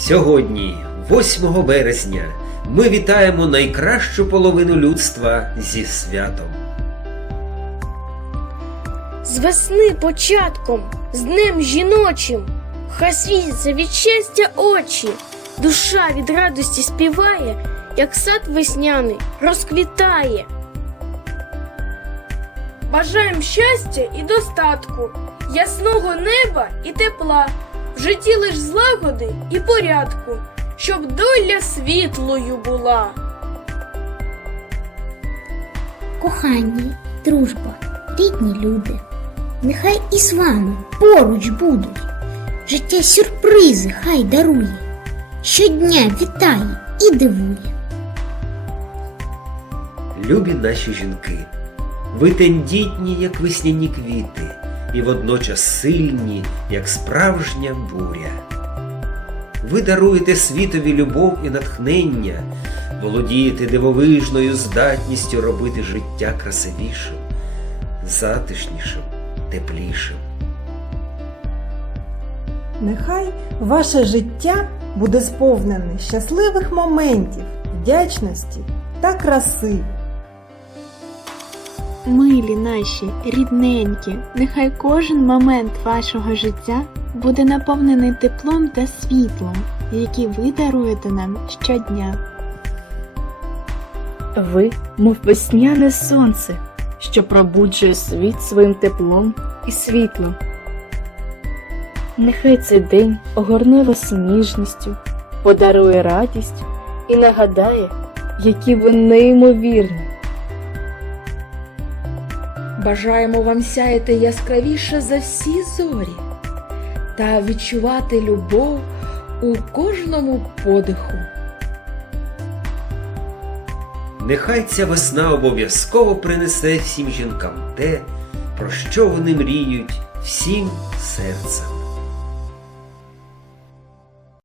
Сьогодні, 8 березня, ми вітаємо найкращу половину людства зі святом. З весни початком, з днем жіночим, хай світяться від щастя очі, душа від радості співає, як сад весняний розквітає. Бажаємо щастя і достатку, ясного неба і тепла, в житті лиш злагоди і порядку, щоб доля світлою була. Кохання, дружба, рідні люди, нехай і з вами поруч будуть. Життя сюрпризи хай дарує, щодня вітає і дивує. Любі наші жінки, ви тендітні, як весняні квіти, і водночас сильні, як справжня буря. Ви даруєте світові любов і натхнення, володієте дивовижною здатністю робити життя красивішим, затишнішим, теплішим. Нехай ваше життя буде сповнене щасливих моментів, вдячності та краси. Милі наші, рідненькі, нехай кожен момент вашого життя буде наповнений теплом та світлом, які ви даруєте нам щодня. Ви, мов весняне сонце, що пробуджує світ своїм теплом і світлом. Нехай цей день огорне вас ніжністю, подарує радість і нагадає, які ви неймовірні. Бажаємо вам сяяти яскравіше за всі зорі та відчувати любов у кожному подиху. Нехай ця весна обов'язково принесе всім жінкам те, про що вони мріють всім серцем.